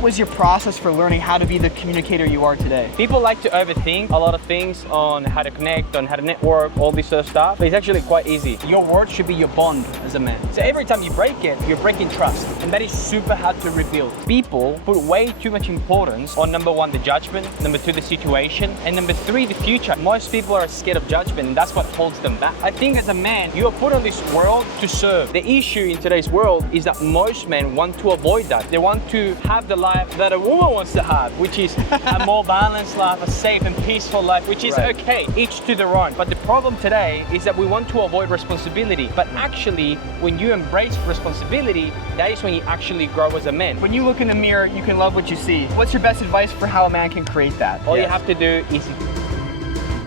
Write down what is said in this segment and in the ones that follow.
what was your process for learning how to be the communicator you are today? People like to overthink a lot of things on how to connect, on how to network, all this sort of stuff. But it's actually quite easy. Your word should be your bond as a man. So every time you break it, you're breaking trust. And that is super hard to rebuild. People put way too much importance on number one, the judgment, number two, the situation, and number three, the future. Most people are scared of judgment, and that's what holds them back. I think as a man, you are put on this world to serve. The issue in today's world is that most men want to avoid that. They want to have the life that a woman wants to have, which is a more balanced life, a safe and peaceful life, which is okay, each to their own. But the problem today is that we want to avoid responsibility. But actually, when you embrace responsibility, that is when you actually grow as a man. When you look in the mirror, you can love what you see. What's your best advice for how a man can create that? All you have to do is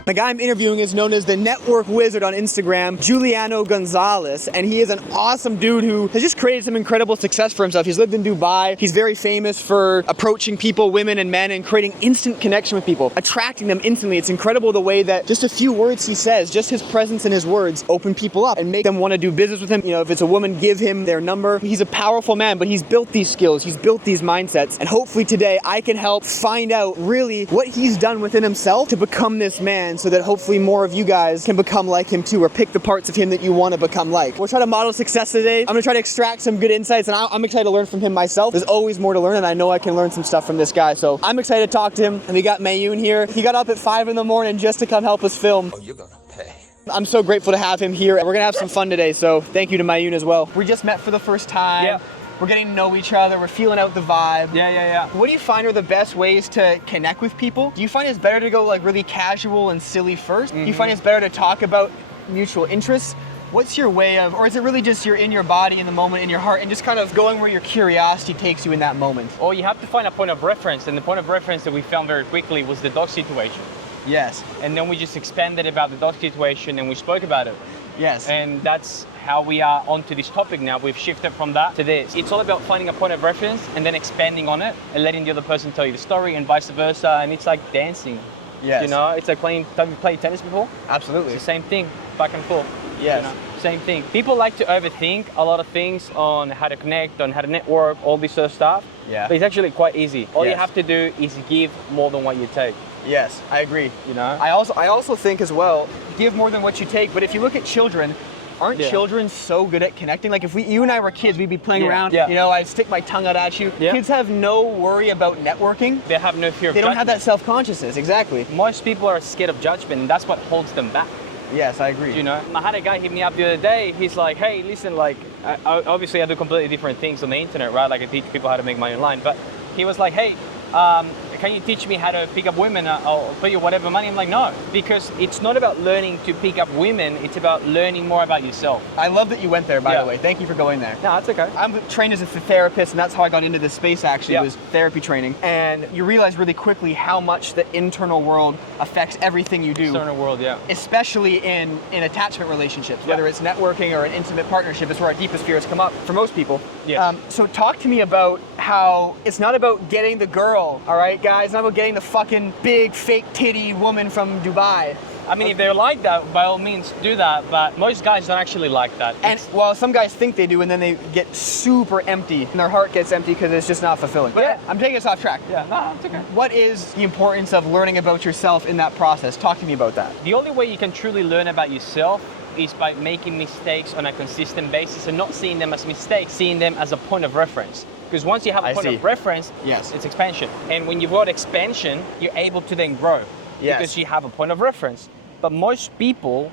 the guy I'm interviewing is known as the network wizard on Instagram, Giuliano Gonzalez, and he is an awesome dude who has just created some incredible success for himself. He's lived in Dubai. He's very famous for approaching people, women and men, and creating instant connection with people, attracting them instantly. It's incredible the way that just a few words he says, just his presence and his words open people up and make them want to do business with him. You know, if it's a woman, give him their number. He's a powerful man, but he's built these skills. He's built these mindsets. And hopefully today I can help find out really what he's done within himself to become this man, so that hopefully more of you guys can become like him too, or pick the parts of him that you want to become like. We'll try to model success today. I'm gonna try to extract some good insights, and I'm excited to learn from him myself. There's always more to learn, and I know I can learn some stuff from this guy. So I'm excited to talk to him. And we got Mayun here. He got up at 5 in the morning just to come help us film. Oh, you're gonna pay. I'm so grateful to have him here. We're gonna have some fun today, so thank you to Mayun as well. We just met for the first time. Yeah. We're getting to know each other. We're feeling out the vibe. Yeah. What do you find are the best ways to connect with people? Do you find it's better to go like really casual and silly first? Do you find it's better to talk about mutual interests? What's your way of, or is it really just you're in your body, in the moment, in your heart, and just kind of going where your curiosity takes you in that moment? Or you have to find a point of reference, and the point of reference that we found very quickly was the dog situation. Yes. And then we just expanded about the dog situation and we spoke about it. Yes. And that's how we are onto this topic now. We've shifted from that to this. It's all about finding a point of reference and then expanding on it and letting the other person tell you the story and vice versa. And it's like dancing. Yes. You know, it's like playing, have you played tennis before? Absolutely. It's the same thing, back and forth. Yes. You know, same thing. People like to overthink a lot of things on how to connect, on how to network, all this sort of stuff. Yeah. But it's actually quite easy. All you Yes. have to do is give more than what you take. Yes, I agree. You know? I also think as well, give more than what you take. But if you look at children, aren't children so good at connecting? Like if you and I were kids, we'd be playing around. Yeah. You know, I'd stick my tongue out at you. Yeah. Kids have no worry about networking. They have no fear of They don't have judgment. that self-consciousness. Exactly. Most people are scared of judgment, and that's what holds them back. Yes, I agree. You know, I had a guy hit me up the other day. He's like, "Hey, listen, like, obviously I do completely different things on the internet, right? Like I teach people how to make money online." But he was like, "Hey, can you teach me how to pick up women? I'll pay you whatever money." I'm like, no, because it's not about learning to pick up women. It's about learning more about yourself. I love that you went there, by the way. Thank you for going there. No, that's okay. I'm trained as a therapist, and that's how I got into this space, actually, Yeah. was therapy training. And you realize really quickly how much the internal world affects everything you do. External world, yeah. Especially in attachment relationships, Yeah. whether it's networking or an intimate partnership, is where our deepest fears come up for most people. Yeah. So talk to me about how it's not about getting the girl, all right, guys? It's not about getting the fucking big fake titty woman from Dubai. I mean, if they're like that, by all means do that, but most guys don't actually like that. And well, some guys think they do, and then they get super empty, and their heart gets empty because it's just not fulfilling. But I'm taking us off track. Yeah, no, it's okay. What is the importance of learning about yourself in that process? Talk to me about that. The only way you can truly learn about yourself is by making mistakes on a consistent basis and not seeing them as mistakes, seeing them as a point of reference. Because once you have a point of reference, it's expansion. And when you've got expansion, you're able to then grow. Yes. Because you have a point of reference. But most people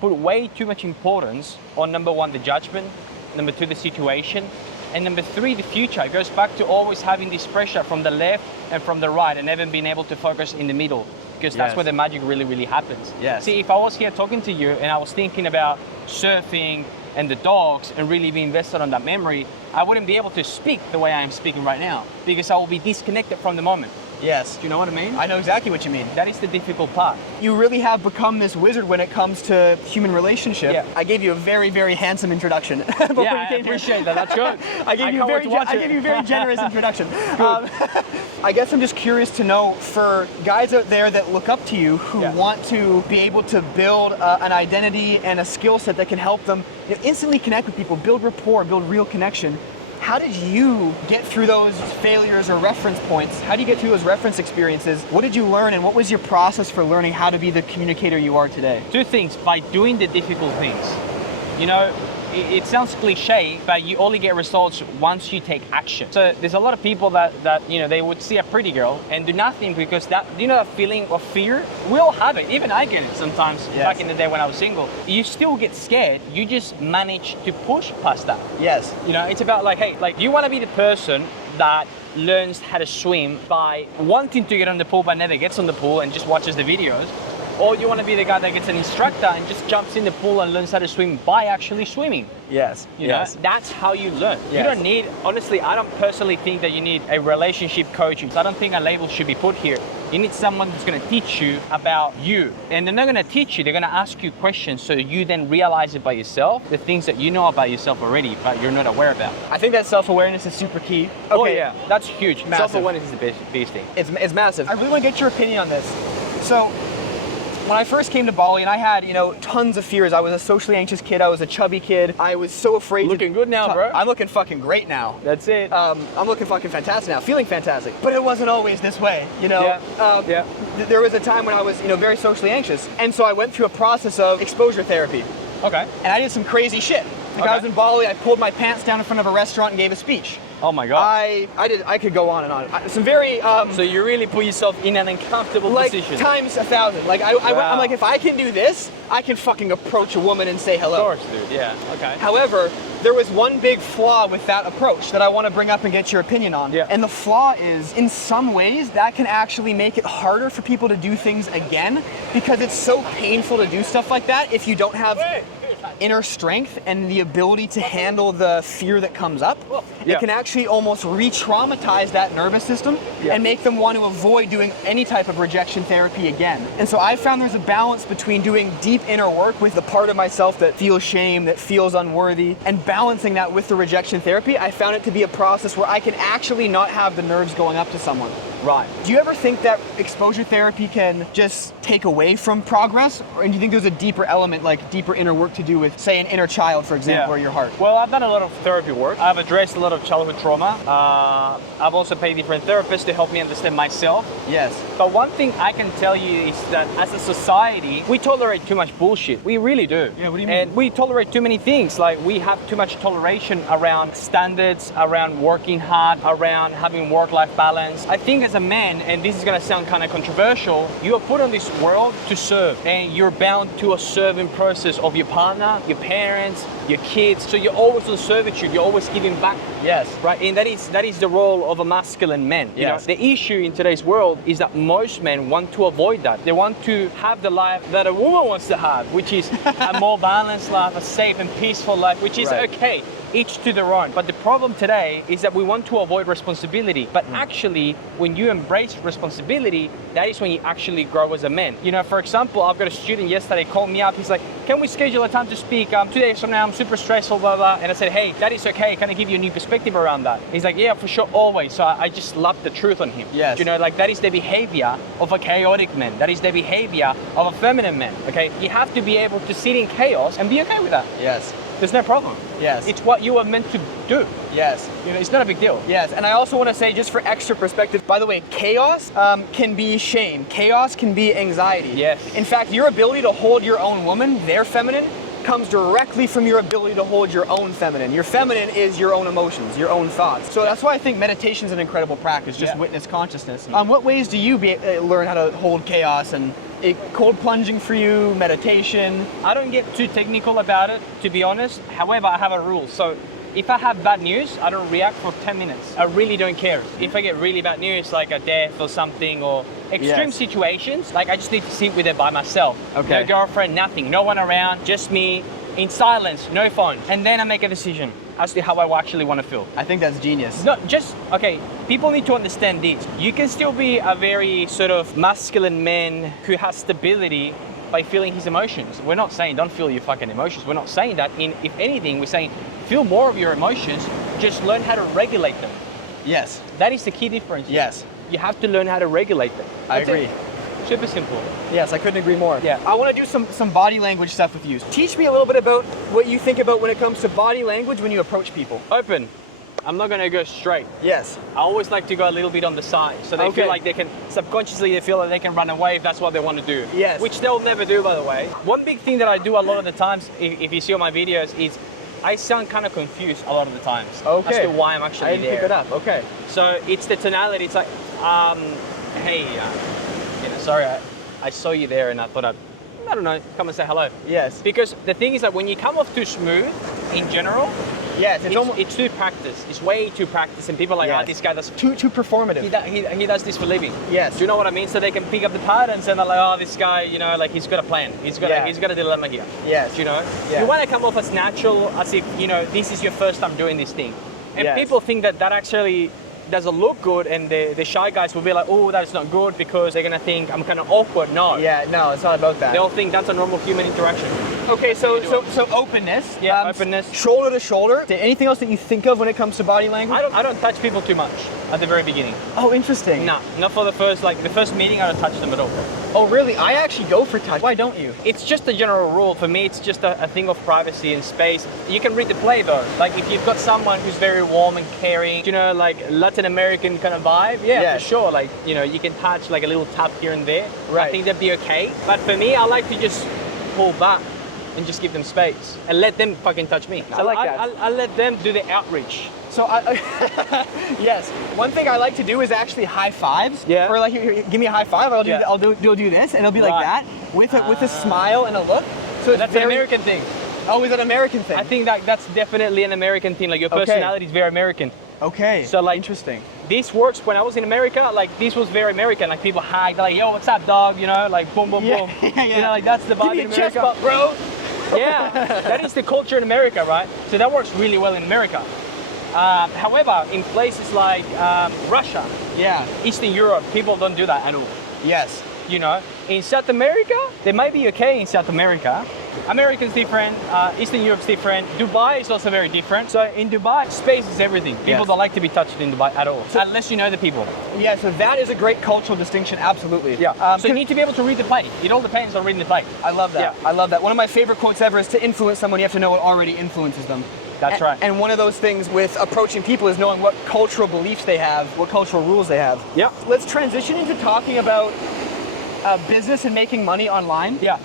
put way too much importance on number one, the judgment, number two, the situation, and number three, the future. It goes back to always having this pressure from the left and from the right and never being able to focus in the middle. Because that's where the magic really, really happens. Yes. See, if I was here talking to you and I was thinking about surfing and the dogs and really be invested on that memory, I wouldn't be able to speak the way I am speaking right now because I will be disconnected from the moment. Yes. Do you know what I mean? I know exactly what you mean. That is the difficult part. You really have become this wizard when it comes to human relationship. Yeah. I gave you a very, very handsome introduction. Yeah, I appreciate that. That's good. I gave you a very generous introduction. I guess I'm just curious to know, for guys out there that look up to you, who want to be able to build an identity and a skill set that can help them instantly connect with people, build rapport, build real connection, How did you get through those failures or reference points? How do you get through those reference experiences? What did you learn, and what was your process for learning how to be the communicator you are today? Two things: by doing the difficult things. You know, it sounds cliche, but you only get results once you take action. So there's a lot of people that you know, they would see a pretty girl and do nothing because that, you know, that feeling of fear, we all have it. Even I get it sometimes. Yes. Back in the day when I was single. You still get scared. You just manage to push past that. Yes. You know, it's about like, hey, like, you want to be the person that learns how to swim by wanting to get on the pool but never gets on the pool and just watches the videos. Or you want to be the guy that gets an instructor and just jumps in the pool and learns how to swim by actually swimming. Yes. You know, that's how you learn. Yes. You don't need, honestly, I don't personally think that you need a relationship coach. I don't think a label should be put here. You need someone who's going to teach you about you. And they're not going to teach you, they're going to ask you questions so you then realize it by yourself, the things that you know about yourself already, but you're not aware about. I think that self-awareness is super key. Okay. Oh yeah, that's huge. Massive. Self-awareness is the biggest thing. It's massive. I really want to get your opinion on this. So, when I first came to Bali, and I had, you know, tons of fears. I was a socially anxious kid. I was a chubby kid. I was so afraid. Looking good now, bro. I'm looking fucking great now. That's it. I'm looking fucking fantastic now, feeling fantastic. But it wasn't always this way, you know? Yeah. There was a time when I was, you know, very socially anxious. And so I went through a process of exposure therapy. Okay. And I did some crazy shit. Like, I was in Bali, I pulled my pants down in front of a restaurant and gave a speech. Oh my God. I could go on and on. Some very so you really put yourself in an uncomfortable position. Times 1,000. Like I'm like, if I can do this, I can fucking approach a woman and say hello. Of course, dude. Yeah. Okay. However, there was one big flaw with that approach that I want to bring up and get your opinion on. Yeah. And the flaw is, in some ways, that can actually make it harder for people to do things again, because it's so painful to do stuff like that if you don't have inner strength and the ability to handle the fear that comes up. Yeah. It can actually almost re-traumatize that nervous system and make them want to avoid doing any type of rejection therapy again. And so I found there's a balance between doing deep inner work with the part of myself that feels shame, that feels unworthy, and balancing that with the rejection therapy. I found it to be a process where I can actually not have the nerves going up to someone. Right. Do you ever think that exposure therapy can just take away from progress? Or do you think there's a deeper element, like deeper inner work to do with, say, an inner child, for example, or your heart? Well, I've done a lot of therapy work. I've addressed a lot of childhood trauma. I've also paid different therapists to help me understand myself. Yes. But one thing I can tell you is that as a society, we tolerate too much bullshit. We really do. Yeah, what do you mean? And we tolerate too many things. Like, we have too much toleration around standards, around working hard, around having work-life balance. I think as a man, and this is gonna sound kind of controversial, you are put on this world to serve, and you're bound to a serving process of your partner, your parents, your kids. So you're always on servitude, you're always giving back. Yes. Right, and that is the role of a masculine man. You know, Yes. the issue in today's world is that most men want to avoid that. They want to have the life that a woman wants to have, which is a more balanced life, a safe and peaceful life, which is okay. Each to their own. But the problem today is that we want to avoid responsibility. But actually, when you embrace responsibility, that is when you actually grow as a man. You know, for example, I've got a student yesterday called me up. He's like, can we schedule a time to speak? 2 days from now, I'm super stressful, blah, blah. And I said, hey, that is okay. Can I give you a new perspective around that? He's like, yeah, for sure, always. So I just love the truth on him. Yes. You know, like, that is the behavior of a chaotic man. That is the behavior of a feminine man, okay? You have to be able to sit in chaos and be okay with that. Yes. There's no problem. Yes. It's what you are meant to do. Yes. You know, it's not a big deal. Yes, and I also want to say, just for extra perspective, by the way, chaos can be shame. Chaos can be anxiety. Yes. In fact, your ability to hold your own woman, their feminine, comes directly from your ability to hold your own feminine. Your feminine is your own emotions, your own thoughts. So that's why I think meditation is an incredible practice, just witness consciousness. What ways do you learn how to hold chaos? And cold plunging for you, meditation? I don't get too technical about it, to be honest. However, I have a rule. So if I have bad news, I don't react for 10 minutes. I really don't care. If I get really bad news, like a death or something, or extreme situations, like, I just need to sit with it by myself. Okay. No girlfriend, nothing, no one around, just me, in silence, no phone. And then I make a decision as to how I actually want to feel. I think that's genius. No, just, okay, people need to understand this. You can still be a very sort of masculine man who has stability by feeling his emotions. We're not saying don't feel your fucking emotions. We're not saying that. If anything, we're saying feel more of your emotions, just learn how to regulate them. Yes. That is the key difference. Yes. You have to learn how to regulate them. I That's agree. it. Super simple. Yes, I couldn't agree more. Yeah. I want to do some body language stuff with you. Teach me a little bit about what you think about when it comes to body language when you approach people. Open. I'm not gonna go straight. Yes. I always like to go a little bit on the side, so they feel like they can, subconsciously they feel like they can run away if that's what they want to do. Yes. Which they'll never do, by the way. One big thing that I do a lot of the times, if you see on my videos, is I sound kind of confused a lot of the times as to why I'm actually I didn't pick it up. Okay. So it's the tonality. It's like, hey, sorry, I saw you there and I thought I don't know, come and say hello. Yes. Because the thing is that when you come off too smooth, in general, yes, it's too practiced. It's way too practiced, and people are like, this guy does too performative. He does this for a living. Yes. Do you know what I mean? So they can pick up the patterns and they're like, oh, this guy, like he's got a plan. He's got a dilemma here. Yes. Do you know? Yeah. You want to come off as natural, as if this is your first time doing this thing, and Yes. people think that actually doesn't look good, and the shy guys will be like, oh, that's not good, because they're gonna think I'm kind of awkward. No. Yeah. No, it's not about that. They'll think that's a normal human interaction. Okay, so openness. Yeah, openness. Shoulder to shoulder. Anything else that you think of when it comes to body language? I don't touch people too much at the very beginning. Oh, interesting. No, not for the first meeting. I don't touch them at all. Oh, really? I actually go for touch. Why don't you? It's just a general rule. For me, it's just a thing of privacy and space. You can read the play though. Like if you've got someone who's very warm and caring, like Latin American kind of vibe, for sure. Like, you can touch like a little tap here and there. Right. I think that'd be okay. But for me, I like to just pull back and just give them space and let them fucking touch me. I like that. I let them do the outreach. So yes, one thing I like to do is actually high fives. Yeah. Or like, here, give me a high five. I'll do this, and it'll be like that with a smile and a look. So That's an American thing. Oh, is that an American thing? I think that's definitely an American thing. Like your personality is very American. Okay. So like, interesting. This works when I was in America. Like this was very American. Like people hug, like, yo, what's up, dog? Like boom, boom, boom. Yeah. Like that's the vibe Give me in a America, chest bump, bro. Yeah, that is the culture in America, right? So that works really well in America. However, in places like Russia, Eastern Europe, people don't do that at all. Yes. In South America, they might be okay in South America. America's different, Eastern Europe's different, Dubai is also very different. So in Dubai, space is everything. People don't like to be touched in Dubai at all, unless you know the people. Yeah, so that is a great cultural distinction, absolutely. Yeah. So you need to be able to read the play. It all depends on reading the play. I love that. Yeah. I love that. One of my favorite quotes ever is, to influence someone, you have to know what already influences them. That's right. And one of those things with approaching people is knowing what cultural beliefs they have, what cultural rules they have. Yeah. Let's transition into talking about business and making money online. Yeah.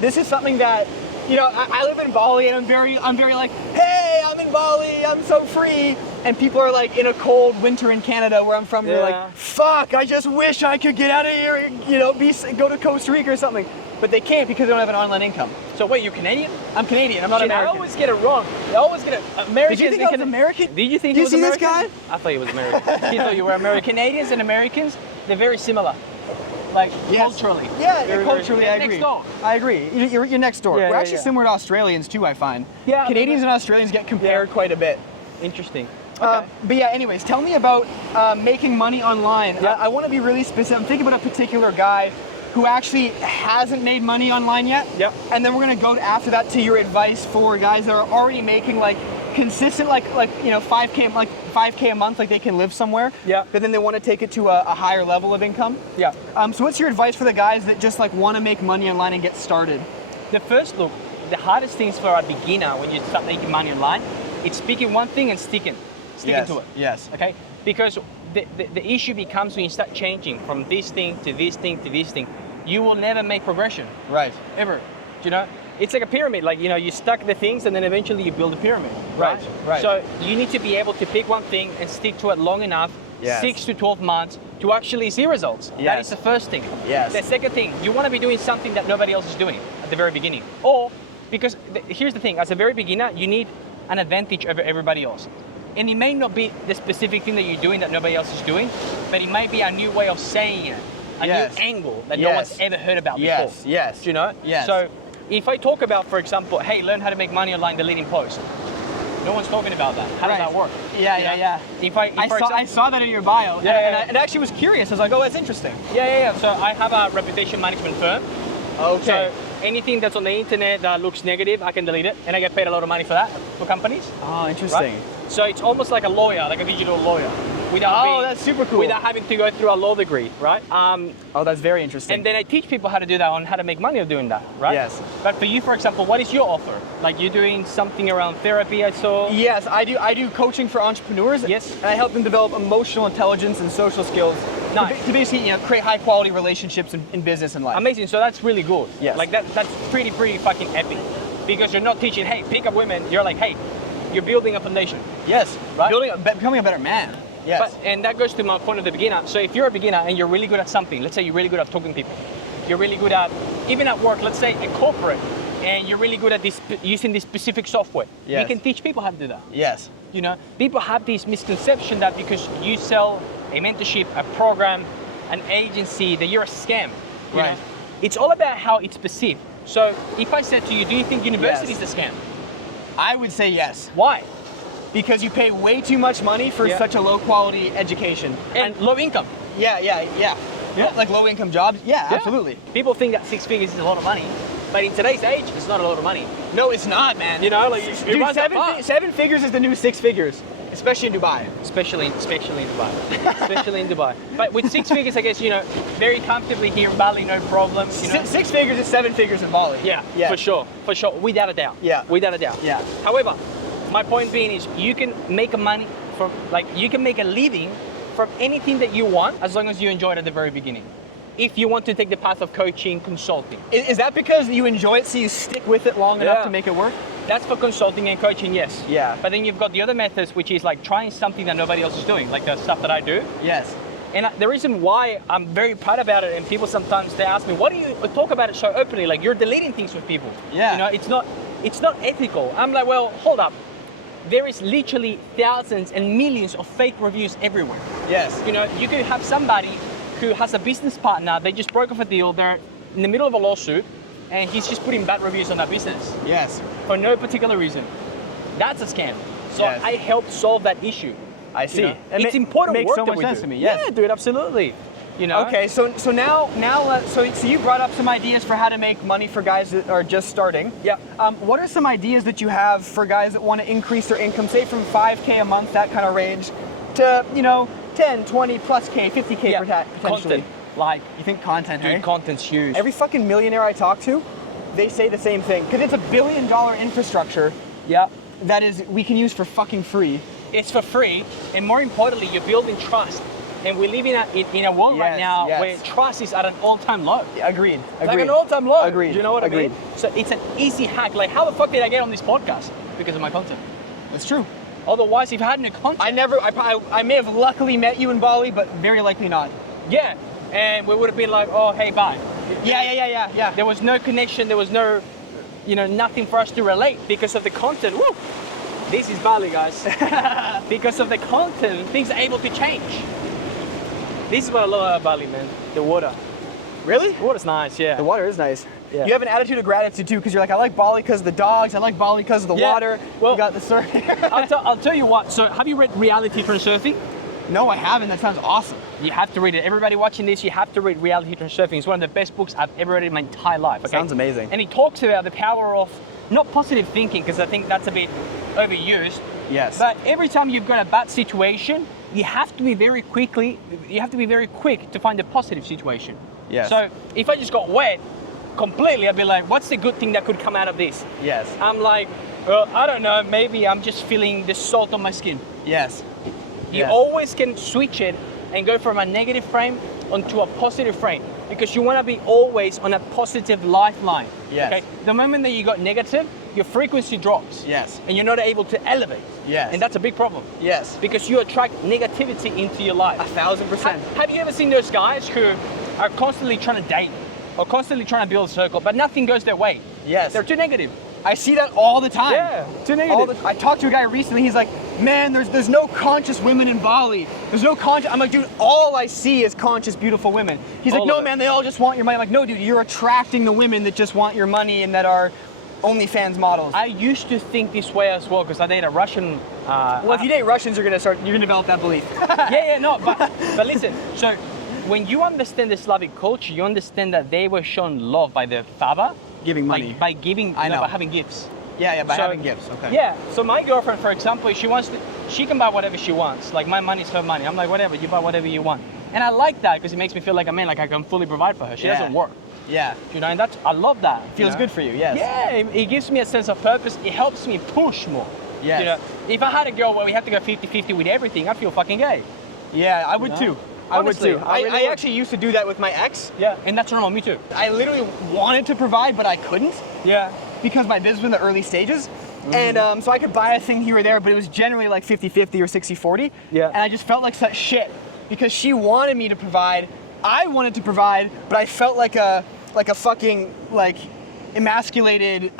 This is something that, I live in Bali, and I'm very like, hey, I'm in Bali, I'm so free. And people are like in a cold winter in Canada where I'm from, they're like, fuck, I just wish I could get out of here and, go to Costa Rica or something. But they can't because they don't have an online income. So wait, you're Canadian? I'm Canadian, I'm not American. I always get it wrong. I always get it. Americans. Did you think I was American? Did you think Did he was you see American? this guy? I thought he was American. He thought you were American. Canadians and Americans, they're very similar. Like culturally. Yeah, very, culturally, very, I agree. Next door. I agree. You're next door. Yeah, We're actually similar to Australians too, I find. Yeah. Canadians and Australians get compared quite a bit. Interesting. Okay. But yeah, anyways, tell me about making money online. Yeah. I want to be really specific. I'm thinking about a particular guy who actually hasn't made money online yet. Yep. And then we're gonna go after that to your advice for guys that are already making like consistent, like 5K a month, like they can live somewhere. Yeah. But then they want to take it to a higher level of income. Yeah. So what's your advice for the guys that just like want to make money online and get started? The hardest things for a beginner when you start making money online, it's picking one thing and sticking to it. Yes. Okay? Because the issue becomes when you start changing from this thing to this thing to this thing, you will never make progression. Right. Ever. Do you know? It's like a pyramid. Like, you stack the things and then eventually you build a pyramid. Right. So you need to be able to pick one thing and stick to it long enough, 6 to 12 months, to actually see results. Yes. That is the first thing. Yes. The second thing, you want to be doing something that nobody else is doing at the very beginning. Or, because here's the thing, as a very beginner, you need an advantage over everybody else. And it may not be the specific thing that you're doing that nobody else is doing, but it might be a new way of saying it, a new angle that no one's ever heard about before. Yes. Do you know? Yes. So if I talk about, for example, hey, learn how to make money online deleting posts. No one's talking about that. How does that work? Yeah. I saw that in your bio. And I actually was curious. I was like, oh, that's interesting. Yeah. So I have a reputation management firm. Okay. So anything that's on the internet that looks negative, I can delete it, and I get paid a lot of money for that, for companies. Oh, interesting. Right? So it's almost like a lawyer, like a digital lawyer. without that's super cool. without having to go through a law degree, right? Oh, that's very interesting. And then I teach people how to do that, on how to make money of doing that, right? Yes. But for you, for example, what is your offer? Like, you're doing something around therapy, I saw. Yes, I do coaching for entrepreneurs. Yes. And I help them develop emotional intelligence and social skills Nice. to basically create high quality relationships in business and life. Amazing. So that's really good. Yes. Like that's pretty fucking epic. Because you're not teaching, hey, pick up women. You're like, hey, you're building a foundation. Yes, Right? becoming a better man. Yes. And that goes to my point of the beginner. So if you're a beginner and you're really good at something, let's say you're really good at talking to people, you're really good at, even at work, let's say a corporate, and you're really good at using this specific software. Yes. You can teach people how to do that. Yes. You know, people have this misconception that because you sell a mentorship, a program, an agency, that you're a scam. You Right. know? It's all about how it's perceived. So if I said to you, do you think university is a scam? I would say yes. Why? Because you pay way too much money for Yeah. such a low quality education. And low income. Yeah. Yeah. Like low income jobs. Yeah, absolutely. People think that 6 figures is a lot of money, but in today's age, it's not a lot of money. No, it's not, man. You know, like it Dude, runs out fast. seven figures is the new 6 figures, especially in Dubai. Especially in Dubai. Especially in Dubai. But with 6 figures, I guess, you know, very comfortably here in Bali, no problem. You know? 6 figures is 7 figures in Bali. Yeah, Yeah. for sure, without a doubt. Yeah. Without a doubt. Yeah. However, my point being is you can make you can make a living from anything that you want as long as you enjoy it at the very beginning. If you want to take the path of coaching, consulting. Is that because you enjoy it, so you stick with it long enough Yeah. to make it work? That's for consulting and coaching, yes. Yeah. But then you've got the other methods, which is like trying something that nobody else is doing, like the stuff that I do. Yes. And the reason why I'm very proud about it, and people sometimes they ask me, why do you talk about it so openly? Like you're deleting things with people. Yeah. You know, it's not ethical. I'm like, well, hold up. There is literally thousands and millions of fake reviews everywhere. Yes. You know, you could have somebody who has a business partner, they just broke off a deal, they're in the middle of a lawsuit, and he's just putting bad reviews on that business Yes. for no particular reason. That's a scam. So Yes. I helped solve that issue. I see. You know? It It's important makes work so that much we sense do. to me. Yes. Yeah, dude, absolutely. You know. Okay, so now so you brought up some ideas for how to make money for guys that are just starting. Yeah. What are some ideas that you have for guys that want to increase their income, say from 5K a month, that kind of range, to 10, 20 plus K, 50K Yeah. potentially? Content. Like, You think content, dude, eh? content's huge. Every fucking millionaire I talk to, they say the same thing, because it's $1 billion infrastructure Yeah. that we can use for fucking free. It's for free, and more importantly, you're building trust. And we live in a world right Yes, now yes. where trust is at an all-time low. Agreed. Like an all-time low. Agreed. Do you know what Agreed. I mean? So it's an easy hack. Like, how the fuck did I get on this podcast? Because of my content. That's true. Otherwise, if I had no content, I may have luckily met you in Bali, but very likely not. yeah, and we would have been like, oh, hey, bye. Yeah. There was no connection. There was no, nothing for us to relate because of the content. Woo! This is Bali, guys. Because of the content, things are able to change. This is what I love about Bali, man. The water. Really? The water's nice, yeah. The water is nice. Yeah. You have an attitude of gratitude too, because you're like, I like Bali because of the dogs, I like Bali because of the Yeah, water. well- you got the surf. I'll tell you what. So, have you read Reality Transurfing? No, I haven't. That sounds awesome. You have to read it. Everybody watching this, you have to read Reality Transurfing. It's one of the best books I've ever read in my entire life. Okay? Sounds amazing. And he talks about the power of not positive thinking, because I think that's a bit overused. Yes. But every time you've got a bad situation, you have to be very quick to find a positive situation. Yes. So if I just got wet completely, I'd be like, what's the good thing that could come out of this? Yes. I'm like, well, I don't know, maybe I'm just feeling the salt on my skin. Yes. You Yes. always can switch it and go from a negative frame onto a positive frame, because you want to be always on a positive lifeline. Yes. Okay. The moment that you got negative, your frequency drops. Yes. And you're not able to elevate. Yes. And that's a big problem. Yes. Because you attract negativity into your life. 1,000%. Have you ever seen those guys who are constantly trying to date or constantly trying to build a circle, but nothing goes their way? Yes. They're too negative. I see that all the time. Yeah, too negative. I talked to a guy recently, he's like, man, there's no conscious women in Bali. There's no conscious, I'm like, dude, all I see is conscious, beautiful women. He's like, All no, of it. man, they all just want your money. I'm like, no, dude, you're attracting the women that just want your money and that are OnlyFans models. I used to think this way as well, because I dated a Russian. Well, if you date Russians, you're gonna develop that belief. but listen. So, when you understand the Slavic culture, you understand that they were shown love by their father, Giving money. by giving, I know. by having gifts. Yeah, by So- having gifts. Okay. Yeah. So my girlfriend, for example, she can buy whatever she wants. Like my money's her money. I'm like, whatever, you buy whatever you want. And I like that because it makes me feel like a man, like I can fully provide for her. She doesn't work. Yeah. You know, and I love that. Feels good for you, yes. Yeah, it gives me a sense of purpose. It helps me push more. Yes. You know, if I had a girl where we have to go 50-50 with everything, I'd feel fucking gay. Yeah, I would No. too. Honestly, I would too. I really I would. actually used to do that with my ex. Yeah, and that's normal, me too. I literally wanted to provide, but I couldn't Yeah. because my business was in the early stages. And so I could buy a thing here or there, but it was generally like 50-50 or 60-40. Yeah. And I just felt like such shit because she wanted me to provide. I wanted to provide, but I felt like a fucking like emasculated,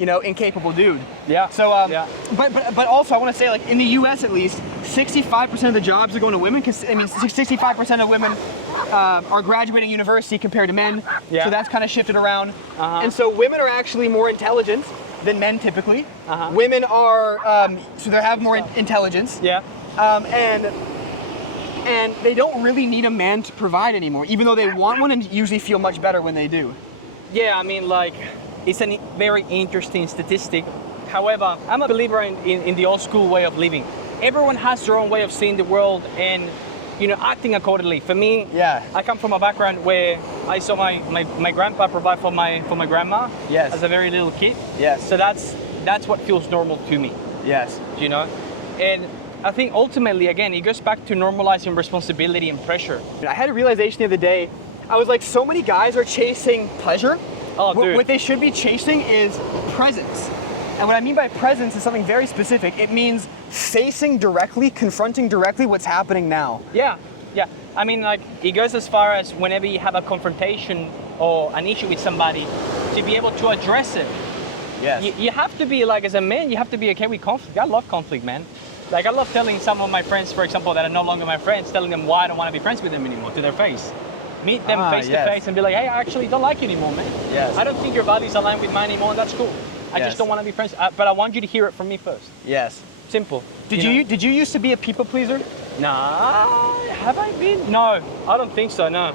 incapable dude. Yeah. So, Yeah. but also I want to say, like, in the U.S. at least, 65% of the jobs are going to women. Because 65% of women are graduating university compared to men. Yeah. So that's kind of shifted around. Uh-huh. And so women are actually more intelligent than men typically. Uh-huh. Women are so they have more intelligence. Yeah. And they don't really need a man to provide anymore, even though they want one and usually feel much better when they do. Yeah, I mean, like, it's a very interesting statistic. However, I'm a believer in the old school way of living. Everyone has their own way of seeing the world and, acting accordingly. For me, Yeah. I come from a background where I saw my grandpa provide for my grandma Yes. as a very little kid. Yes. So that's what feels normal to me, Yes. And I think ultimately, again, it goes back to normalizing responsibility and pressure. I had a realization the other day. I was like, so many guys are chasing pleasure. Oh, dude. What they should be chasing is presence. And what I mean by presence is something very specific. It means facing directly, confronting directly what's happening now. Yeah. I mean, like, it goes as far as whenever you have a confrontation or an issue with somebody, to be able to address it. Yes. You have to be, like, as a man, you have to be okay with conflict. I love conflict, man. Like, I love telling some of my friends, for example, that are no longer my friends, telling them why I don't want to be friends with them anymore, to their face. Meet them face to face and be like, hey, I actually don't like you anymore, man. Yes. I don't think your values align with mine anymore, and that's cool. I Yes. just don't want to be friends, but I want you to hear it from me first. Yes. Simple. Did you used to be a people pleaser? Nah, have I been? No, I don't think so, no.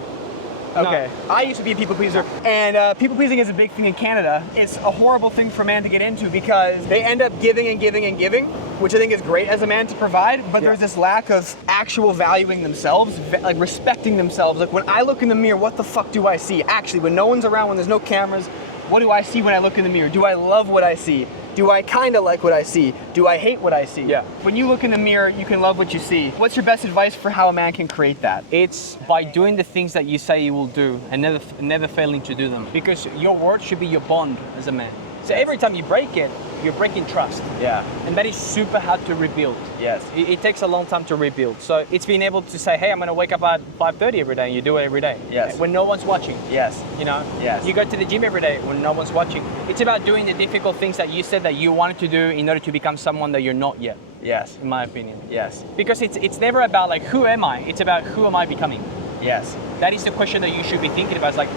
Okay. I used to be a people pleaser, and people pleasing is a big thing in Canada. It's a horrible thing for a man to get into because they end up giving and giving and giving, which I think is great as a man to provide, but there's this lack of actual valuing themselves, like respecting themselves. Like, when I look in the mirror, what the fuck do I see? Actually, when no one's around, when there's no cameras, what do I see when I look in the mirror? Do I love what I see? Do I kind of like what I see? Do I hate what I see? Yeah. When you look in the mirror, you can love what you see. What's your best advice for how a man can create that? It's by doing the things that you say you will do and never failing to do them. Because your word should be your bond as a man. So every time you break it, you're breaking trust. Yeah. And that is super hard to rebuild. Yes. It takes a long time to rebuild. So it's being able to say, hey, I'm gonna wake up at 5:30 every day, and you do it every day. Yes. When no one's watching. Yes. Yes. You go to the gym every day when no one's watching. It's about doing the difficult things that you said that you wanted to do in order to become someone that you're not yet. Yes. In my opinion. Yes. Because it's never about like, who am I? It's about who am I becoming? Yes. That is the question that you should be thinking about. It's like,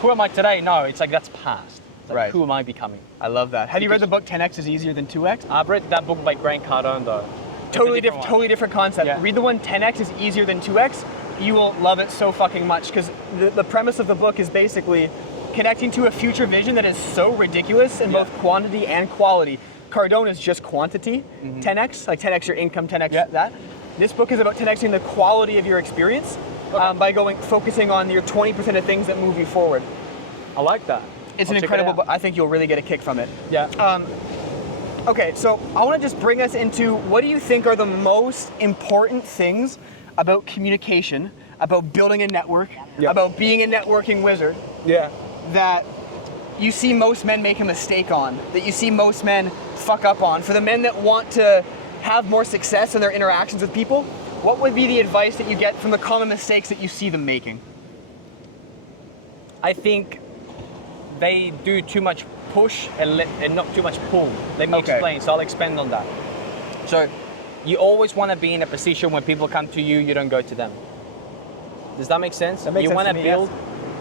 who am I today? No, it's like, that's past. It's like, Right. who am I becoming? I love that. Have you read the book 10X is Easier Than 2X? I've read that book by Grant Cardone though. It's a one. Totally different concept. Yeah. Read the one 10X is Easier Than 2X. You will love it so fucking much because the premise of the book is basically connecting to a future vision that is so ridiculous in both quantity and quality. Cardone is just quantity, 10X, like 10X your income, 10X that. This book is about 10Xing the quality of your experience by focusing on your 20% of things that move you forward. I like that. It's I'll an check it incredible out. book. I think you'll really get a kick from it. Yeah. Okay, so I want to just bring us into what do you think are the most important things about communication, about building a network, about being a networking wizard Yeah. that you see most men make a mistake on, that you see most men fuck up on? For the men that want to have more success in their interactions with people, what would be the advice that you get from the common mistakes that you see them making? I think they do too much push and not too much pull. Let me explain, so I'll expand on that. So you always want to be in a position when people come to you, you don't go to them. Does that make sense? That makes you sense want to to me, build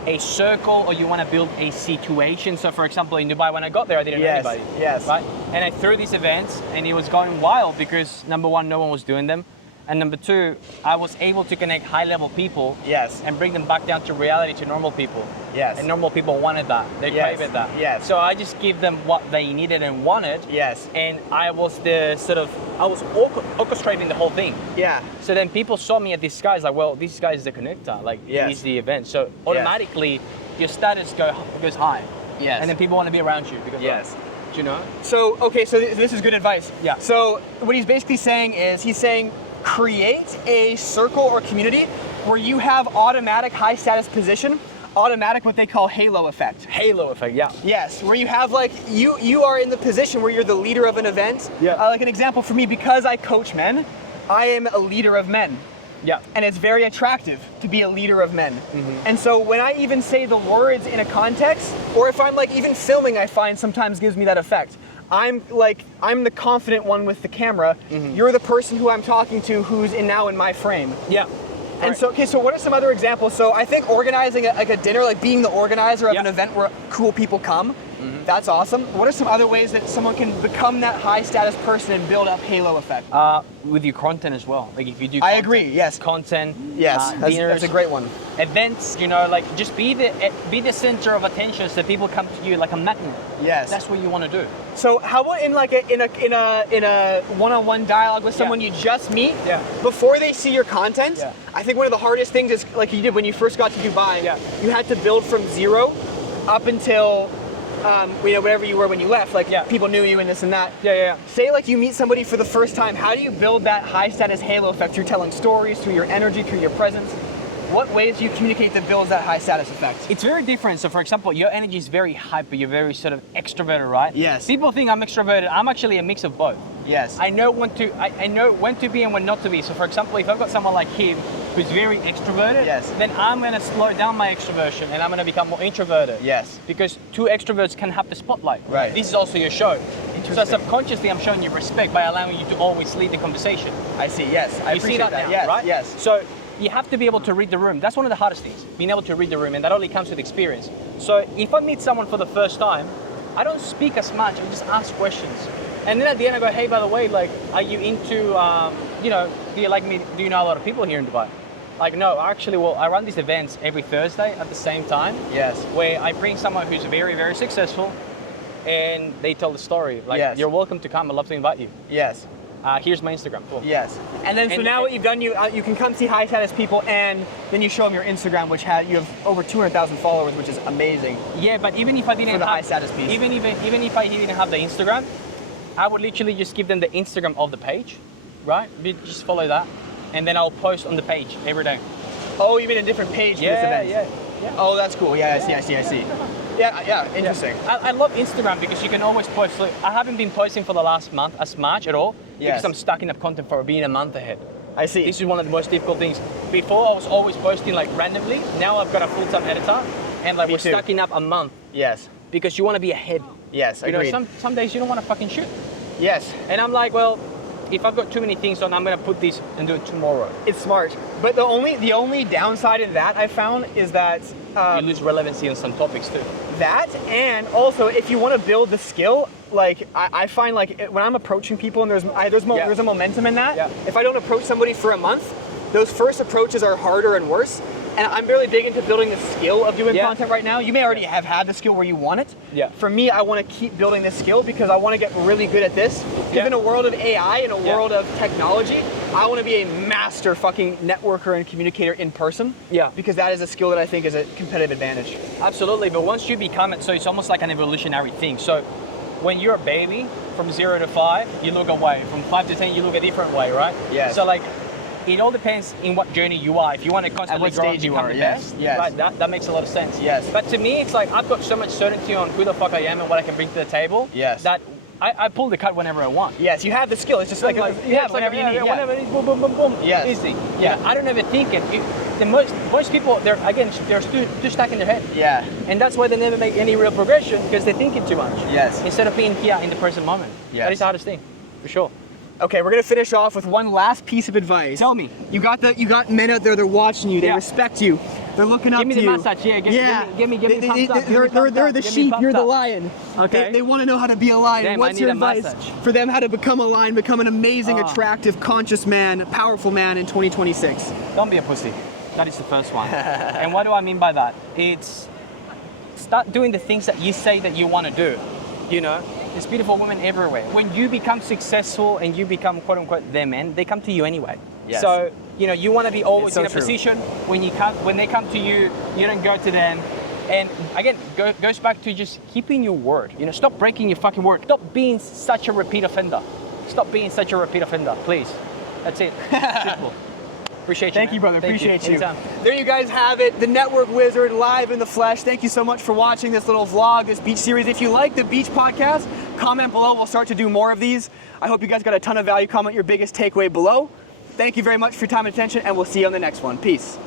a circle, or you want to build a situation. So for example, in Dubai, when I got there, I didn't know anybody. Yes. Right? And I threw these events and it was going wild because number one, no one was doing them. And number two, I was able to connect high-level people Yes. and bring them back down to reality to normal people. Yes. And normal people wanted that. They Yes. craved that. Yes. So I just give them what they needed and wanted. Yes. And I was orchestrating the whole thing. Yeah. So then people saw me at this guy's like, well, this guy is the connector. Like, Yes. he's the event. So automatically, your status goes high. Yes. And then people want to be around you because Yes. do you know? So, okay, so this is good advice. Yeah. So what he's basically saying is, he's saying create a circle or community where you have automatic high status position, automatic what they call halo effect. Halo effect, yeah. Yes, where you have like, you are in the position where you're the leader of an event. Yeah. Like an example for me, because I coach men, I am a leader of men. Yeah. And it's very attractive to be a leader of men. Mm-hmm. And so when I even say the words in a context, or if I'm like even filming, I find sometimes gives me that effect. I'm the confident one with the camera. Mm-hmm. You're the person who I'm talking to who's now in my frame. Yeah. And so, okay, so what are some other examples? So I think organizing a dinner, like being the organizer of an event where cool people come, that's awesome. What are some other ways that someone can become that high status person and build up halo effect? With your content as well. Like if you do I content, agree, yes. Content, Yes, dinners, that's a great one. events, you know, like just be the center of attention so people come to you like a magnet. Yes. That's what you want to do. So how about in like in a one-on-one dialogue with someone you just meet, before they see your content? Yeah. I think one of the hardest things is like you did when you first got to Dubai. Yeah. You had to build from zero up until whatever you were when you left. Like people knew you and this and that. Yeah. Say like you meet somebody for the first time. How do you build that high status halo effect? Through telling stories, through your energy, through your presence. What ways do you communicate that builds that high status effect? It's very different. So for example, your energy is very hyper, you're very sort of extroverted, right? Yes. People think I'm extroverted. I'm actually a mix of both. Yes. I know when to be and when not to be. So for example, if I've got someone like him who's very extroverted, then I'm gonna slow down my extroversion and I'm gonna become more introverted. Yes. Because two extroverts can have the spotlight. Right. This is also your show. So subconsciously I'm showing you respect by allowing you to always lead the conversation. I see, yes. I appreciate see that now, yes, right? Yes. So you have to be able to read the room. That's one of the hardest things, being able to read the room, and that only comes with experience. So if I meet someone for the first time, I don't speak as much, I just ask questions. And then at the end I go, hey, by the way, like, are you into, do you like me, do you know a lot of people here in Dubai? Like, no, actually, well, I run these events every Thursday at the same time. Yes. Where I bring someone who's very, very successful, and they tell the story. Like, you're welcome to come, I'd love to invite you. Yes. Here's my Instagram. Cool. Yes. And then so now what you've done, you can come see high status people, and then you show them your Instagram, which you have over 200,000 followers, which is amazing. Yeah, but even if I didn't for the have high status piece, even if I didn't have the Instagram, I would literally just give them the Instagram of the page, right? Just follow that, and then I'll post on the page every day. Oh, you mean a different page for this event? Yeah. Oh, that's cool. Yeah, I see. Yeah, interesting. I love Instagram because you can always post. Like, I haven't been posting for the last month as much at all because I'm stacking up content for being a month ahead. I see. This is one of the most difficult things. Before I was always posting like randomly. Now I've got a full-time editor, and like we're stacking up a month. Yes. Because you want to be ahead. Yes, you agreed. know, some days you don't want to fucking shoot. Yes. And I'm like, well, if I've got too many things on, I'm gonna put this and do it tomorrow. It's smart. But the only downside of that I found is that you lose relevancy on some topics too. That, and also if you want to build the skill, like I find like when I'm approaching people and there's a momentum in that. Yeah. If I don't approach somebody for a month, those first approaches are harder and worse. And I'm really big into building the skill of doing content right now. You may already have had the skill where you want it. Yeah. For me, I want to keep building this skill because I want to get really good at this. Because in a world of AI, in a world of technology, I want to be a master fucking networker and communicator in person. Yeah. Because that is a skill that I think is a competitive advantage. Absolutely, but once you become it, so it's almost like an evolutionary thing. So when you're a baby, from 0 to 5, you look away. From 5 to 10, you look a different way, right? Yes. So like, it all depends in what journey you are. If you want to constantly grow and become the best, right, that makes a lot of sense. Yes. But to me, it's like I've got so much certainty on who the fuck I am and what I can bring to the table. Yes. That I pull the cut whenever I want. Yes, you have the skill. It's just like you have whenever you need. Whenever it is, boom, boom, boom, boom. Yes. Easy. Yeah. You know, I don't ever think it. Most people, they're too stuck in their head. Yeah. And that's why they never make any real progression because they're thinking too much. Yes. Instead of being here in the present moment. Yes. That is the hardest thing, for sure. Okay, we're gonna finish off with one last piece of advice. Tell me. You got men out there, they're watching you, they respect you. They're looking up Give me to the you. massage, yeah. Give me thumbs up. They're the sheep, you're the lion. Okay. They want to know how to be a lion. Damn, What's I your need a advice massage. for them how to become a lion, become an amazing, attractive, conscious man, powerful man in 2026? Don't be a pussy. That is the first one. And what do I mean by that? It's start doing the things that you say that you want to do. You know, there's beautiful women everywhere. When you become successful and you become quote unquote their man, they come to you anyway. Yes. So, you know, you want to be always so in a true. position when they come to you, you don't go to them. And again, goes back to just keeping your word. You know, stop breaking your fucking word. Stop being such a repeat offender. Stop being such a repeat offender, please. That's it. Simple. Appreciate you. Thank you, brother. Thank Appreciate you. Anytime. There you guys have it. The Network Wizard live in the flesh. Thank you so much for watching this little vlog, this beach series. If you like the beach podcast, comment below. We'll start to do more of these. I hope you guys got a ton of value. Comment your biggest takeaway below. Thank you very much for your time and attention, and we'll see you on the next one. Peace.